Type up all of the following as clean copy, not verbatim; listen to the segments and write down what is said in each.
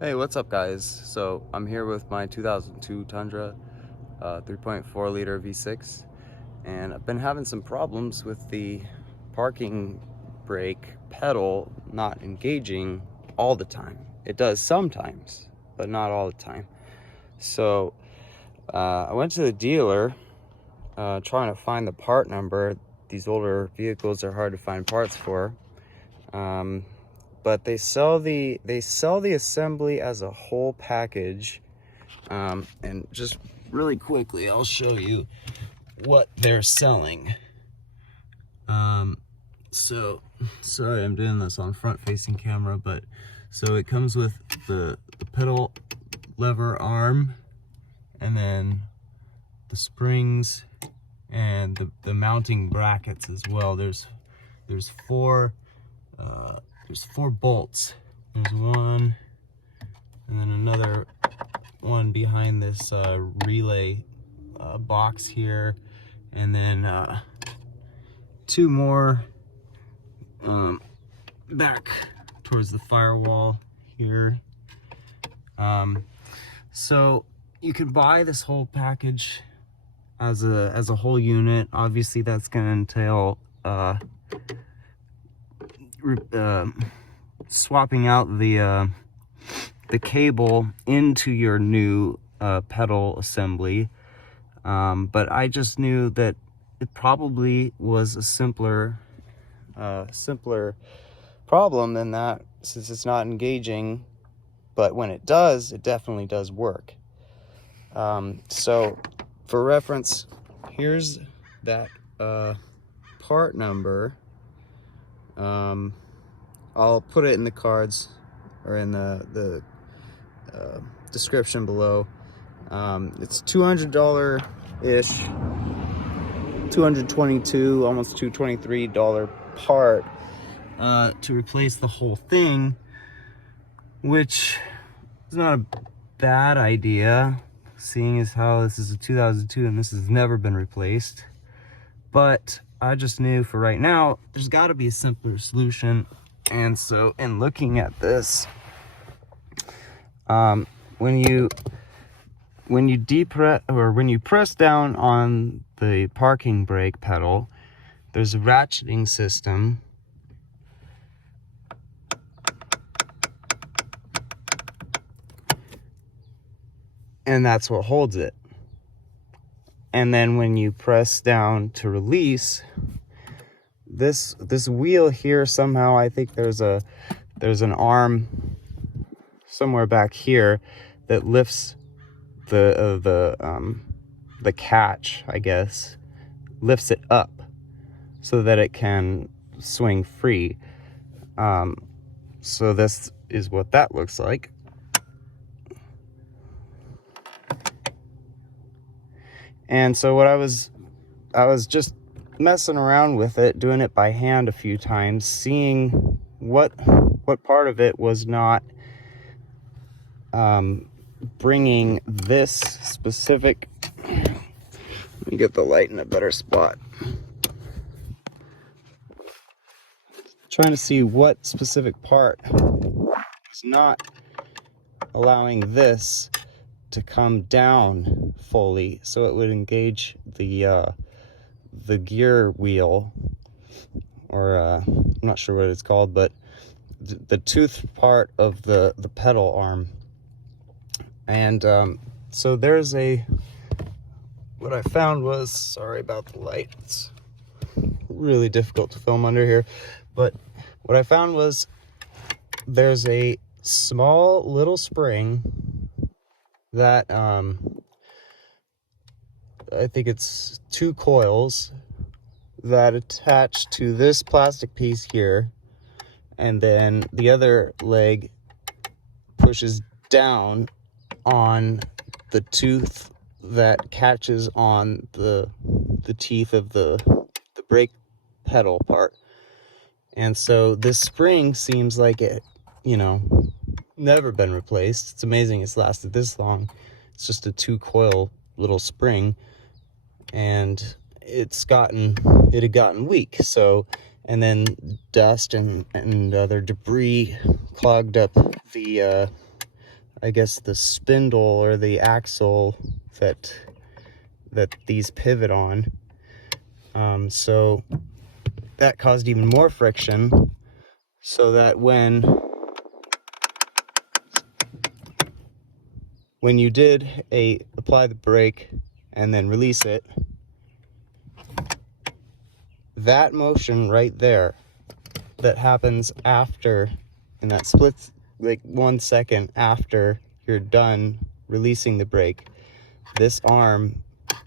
Hey, what's up guys? So I'm here with my 2002 Tundra 3.4 liter V6, and I've been having some problems with the parking brake pedal not engaging all the time. It does sometimes, but not all the time. So I went to the dealer trying to find the part number. These older vehicles are hard to find parts for. But they sell the assembly as a whole package, and just really quickly I'll show you what they're selling. So sorry I'm doing this on front facing camera, but so it comes with the pedal lever arm, and then the springs and the mounting brackets as well. There's four bolts. There's one, and then another one behind this relay box here, and then two more back towards the firewall here. So you can buy this whole package as a whole unit. Obviously that's going to entail swapping out the cable into your new pedal assembly, but I just knew that it probably was a simpler problem than that, since it's not engaging, but when it does, it definitely does work. So for reference, here's that part number. I'll put it in the cards or in the description below. It's $200-ish, $222, almost $223 part to replace the whole thing, which is not a bad idea, seeing as how this is a 2002 and this has never been replaced. But I just knew for right now there's got to be a simpler solution. And so in looking at this, when you depress, or when you press down on the parking brake pedal, there's a ratcheting system, and that's what holds it. And then when you press down to release, this wheel here, somehow I think there's an arm somewhere back here that lifts the catch, I guess, lifts it up so that it can swing free. So this is what that looks like. And so what I was just messing around with it, doing it by hand a few times, seeing what part of it was not bringing this specific. Let me get the light in a better spot. Trying to see what specific part is not allowing this to come down fully, so it would engage the gear wheel, or I'm not sure what it's called, but the tooth part of the pedal arm. And so there's what I found was, sorry about the light, it's really difficult to film under here, but what I found was there's a small little spring that I think it's 2 coils that attach to this plastic piece here, and then the other leg pushes down on the tooth that catches on the teeth of the brake pedal part. And so this spring seems like it, never been replaced. It's amazing it's lasted this long. It's just a 2 coil little spring, and it had gotten weak. So, and then dust and other debris clogged up the I guess, the spindle or the axle that these pivot on. So that caused even more friction, so that when you did apply the brake and then release it, that motion right there that happens after, in that split, like 1 second after you're done releasing the brake, this arm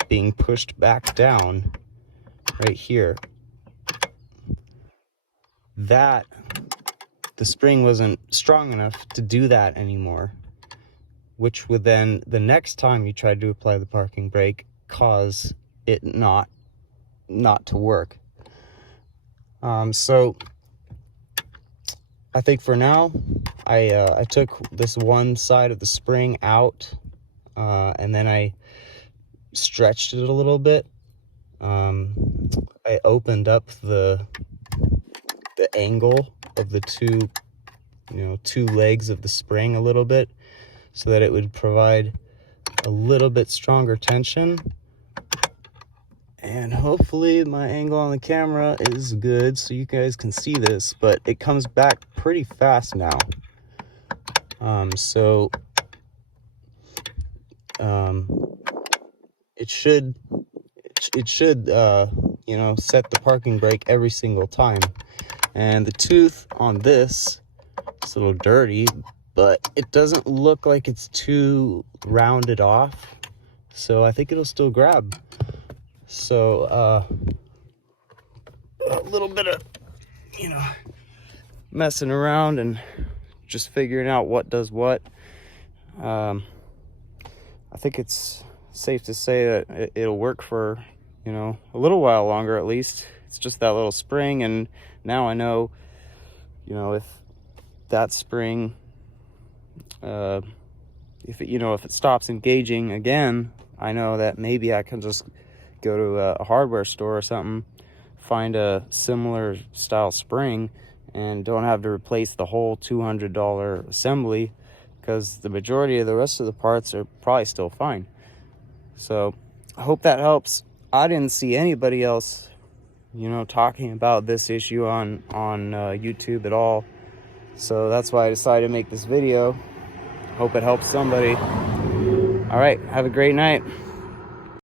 being pushed back down right here, that the spring wasn't strong enough to do that anymore, which would then, the next time you tried to apply the parking brake, cause it not to work. So I think for now, I took this one side of the spring out, and then I stretched it a little bit. I opened up the angle of the two legs of the spring a little bit, so that it would provide a little bit stronger tension. And hopefully my angle on the camera is good so you guys can see this, but it comes back pretty fast now. So it should set the parking brake every single time. And the tooth on this is a little dirty, but it doesn't look like it's too rounded off, so I think it'll still grab. So a little bit of messing around and just figuring out what does what. I think it's safe to say that it'll work for a little while longer at least. It's just that little spring, and now I know if that spring, if it stops engaging again, I know that maybe I can just go to a hardware store or something, find a similar style spring, and don't have to replace the whole $200 assembly, because the majority of the rest of the parts are probably still fine. So I hope that helps. I didn't see anybody else talking about this issue on YouTube at all, so that's why I decided to make this video. Hope it helps somebody. All right, have a great night.